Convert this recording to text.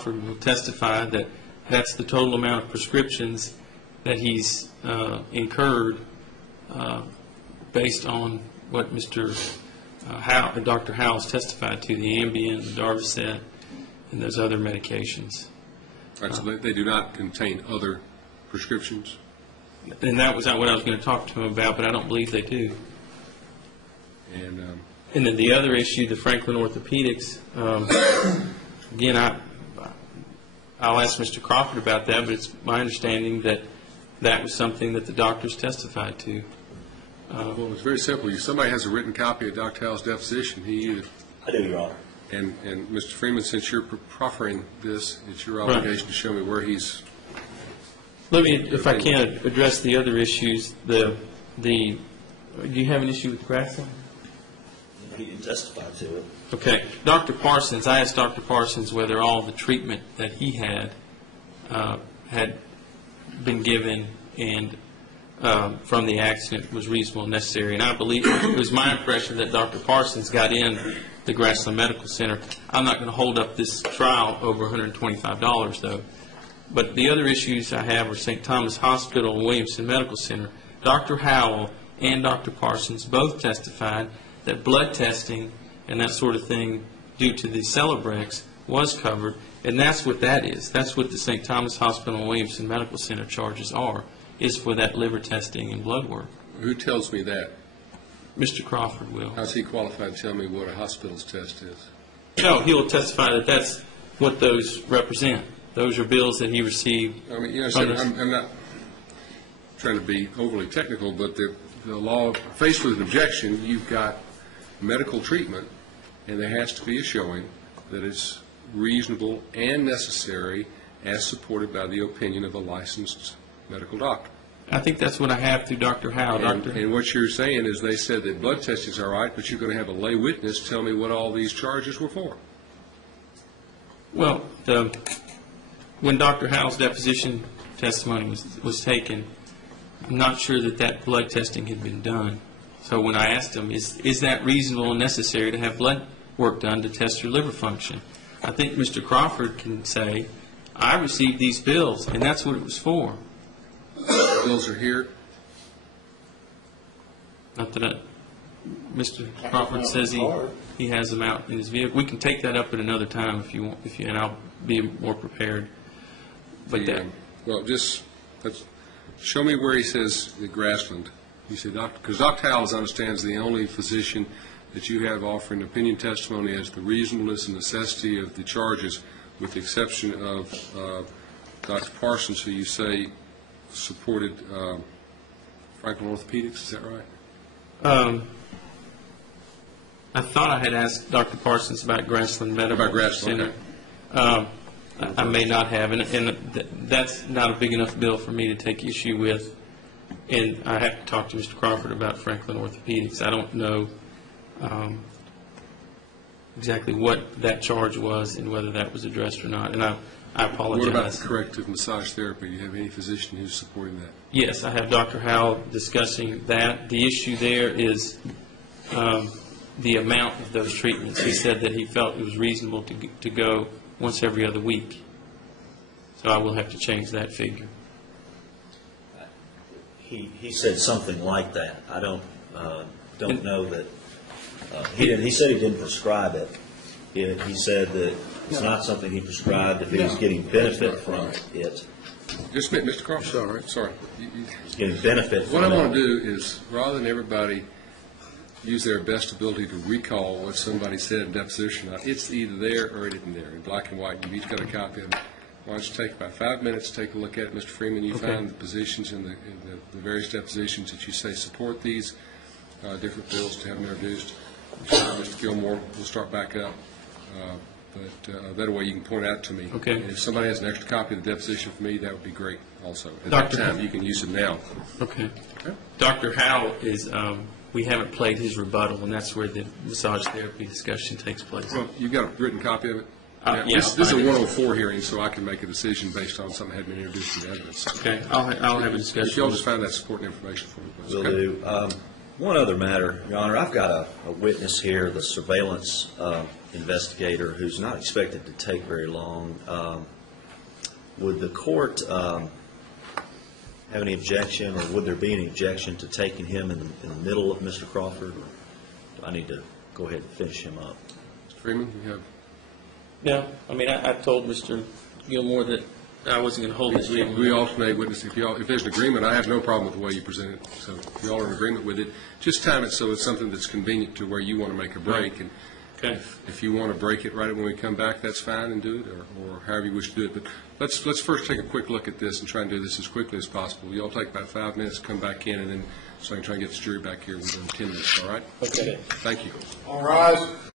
Crawford will testify that that's the total amount of prescriptions that he's incurred based on what Dr. Howells testified to, the Ambien, the Darvocet, and those other medications. All right, so they do not contain other prescriptions? And that was not what I was going to talk to him about, but I don't believe they do. And then the other issue, the Franklin Orthopedics, again, I'll ask Mr. Crawford about that, but it's my understanding that that was something that the doctors testified to. Well, it's very simple. Somebody has a written copy of Dr. Howell's deposition. I do, Your Honor. And Mr. Freeman, since you're proffering this, it's your obligation to show me where he's... Let me, if I can, address the other issues. Do you have an issue with Grassland? He didn't testify to it. Okay. Dr. Parsons, I asked Dr. Parsons whether all the treatment that he had been given and from the accident was reasonable and necessary. And I believe it was my impression that Dr. Parsons got in the Grassland Medical Center. I'm not going to hold up this trial over $125, though. But the other issues I have are St. Thomas Hospital and Williamson Medical Center. Dr. Howell and Dr. Parsons both testified that blood testing and that sort of thing due to the Celebrex was covered, and that's what that is. That's what the St. Thomas Hospital and Williamson Medical Center charges are, is for that liver testing and blood work. Who tells me that? Mr. Crawford will. How's he qualified to tell me what a hospital's test is? No, he will testify that that's what those represent. Those are bills that he received. I mean, I'm not trying to be overly technical, but the law, faced with an objection, you've got medical treatment, and there has to be a showing that it's reasonable and necessary as supported by the opinion of a licensed medical doctor. I think that's what I have through Dr. Howell. And what you're saying is they said that blood testing is all right, but you're going to have a lay witness tell me what all these charges were for. Well, when Dr. Howell's deposition testimony was taken, I'm not sure that blood testing had been done. So when I asked him, is that reasonable and necessary to have blood work done to test your liver function? I think Mr. Crawford can say, I received these bills, and that's what it was for. The bills are here. Not that Mr. Crawford says he has them out in his vehicle. We can take that up at another time if you want, and I'll be more prepared. But well, just show me where he says the Grassland. You say, because Dr. Howells understands the only physician that you have offering opinion testimony as the reasonableness and necessity of the charges, with the exception of Dr. Parsons, who you say supported Franklin Orthopedics. Is that right? I thought I had asked Dr. Parsons about Grassland Medical Center. Okay. I may not have, and that's not a big enough bill for me to take issue with. And I have to talk to Mr. Crawford about Franklin Orthopedics. I don't know exactly what that charge was and whether that was addressed or not. And I apologize. What about corrective massage therapy? Do you have any physician who's supporting that? Yes, I have Dr. Howell discussing that. The issue there is the amount of those treatments. He said that he felt it was reasonable to go once every other week. So I will have to change that figure. He said something like that. I don't know that. He said he didn't prescribe it. He said that it's not something he prescribed if he was getting benefit from it. Just a minute, Mr. Crawford. Sorry. He's getting benefit from it. What I want to do is, rather than everybody use their best ability to recall what somebody said in deposition, it's either there or it isn't there, in black and white. You've each got a copy of it. Why don't you take about 5 minutes, take a look at it, Mr. Freeman. You find the positions in the various depositions that you say support these different bills to have them introduced. Mr. Gilmore, we'll start back up. But that way you can point out to me. Okay. And if somebody has an extra copy of the deposition for me, that would be great also. At that time, you can use it now. Okay. Dr. Howell is, we haven't played his rebuttal, and that's where the massage therapy discussion takes place. Well, you've got a written copy of it? Yes. This is a 104 hearing, so I can make a decision based on something that had been introduced in the evidence. Okay. I'll have a discussion. If you'll just find that supporting information for me, please. Will do. One other matter, Your Honor, I've got a witness here, the surveillance investigator, who's not expected to take very long. Would the court have any objection, or would there be any objection to taking him in the middle of Mr. Crawford? Or do I need to go ahead and finish him up? Mr. Freeman, you have, No, I mean, I told Mr. Gilmore that I wasn't going to hold this meeting. we alternate witness. If there's an agreement, I have no problem with the way you present it. So if you all are in agreement with it, just time it so it's something that's convenient to where you want to make a break. And Okay. if you want to break it right when we come back, that's fine, and do it, or however you wish to do it. But let's first take a quick look at this and try and do this as quickly as possible. You all take about 5 minutes, come back in, and then so I can try and get the jury back here within 10 minutes. All right? Okay. Thank you. All rise.